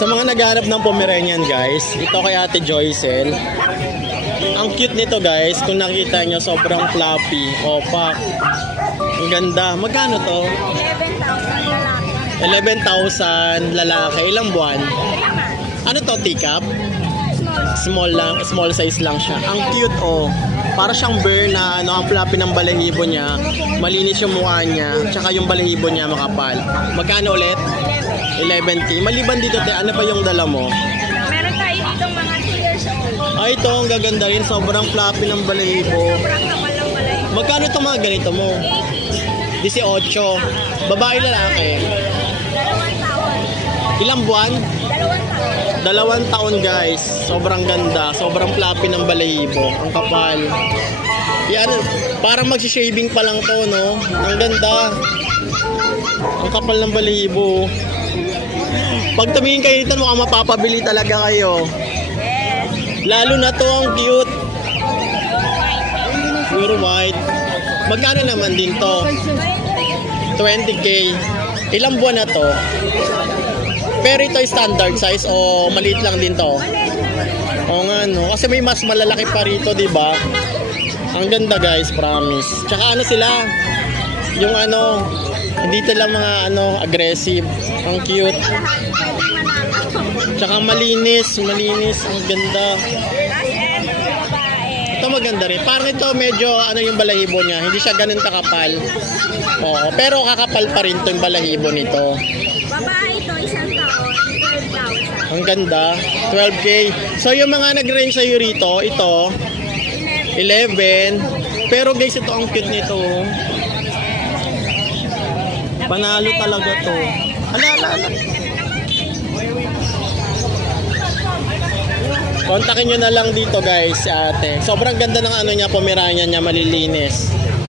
Sa mga naghahanap ng Pomeranian guys, ito kay Ate Joycel. Ang cute nito guys, kung nakita nyo sobrang fluffy, opak. Ang ganda. Magkano to? 11,000 lalaki. Ilang buwan? Ano to, teacup? Small lang, small size lang siya. Ang cute oh. Para siyang bear na ano, ang fluffy ng balahibo niya. Malinis yung mukha niya, tsaka yung balahibo niya makapal. Magkano ulit? 11K. Maliban dito, te, ano pa yung dala mo? Meron tayo dito mga 2 years old. Ay, ito, ang gaganda rin. Sobrang fluffy ng balahibo. Sobrang kapal ng balahibo. Magkano itong mga ganito mo? 18. Babae, lalaki. 2 taon. Ilang buwan? 2 taon. 2 taon guys. Sobrang ganda. Sobrang fluffy ng balahibo. Ang kapal. Yan, parang magsishaving pa lang to, no? Ang ganda. Ang kapal ng balahibo. Pag tumingin kayo dito, mukhang mapapabili talaga kayo. Lalo na to, ang cute. Pure white. Magkano naman din to? 20K. Ilang buwan na to? Pero ito ay standard size o maliit lang din to? Oo nga, no? Kasi may mas malalaki pa rito, diba? Ang ganda guys, promise. Tsaka ano sila? Yung ano, hindi sila mga ano, aggressive. Ang cute. Tsaka malinis, malinis. Ang ganda. Ito maganda rin. Parang ito medyo ano yung balahibo niya. Hindi siya ganun kakapal. Oo, pero kakapal pa rin to yung balahibo nito. Babae ito, 1 taon. 12,000. Ang ganda. 12K. So yung mga nag-range sa'yo rito, ito 11. Pero guys, ito ang cute nito. Panalo talaga to. Ala. Kontakin nyo na lang dito guys, ate. Sobrang ganda ng ano niya, Pomeranian niya, malilinis.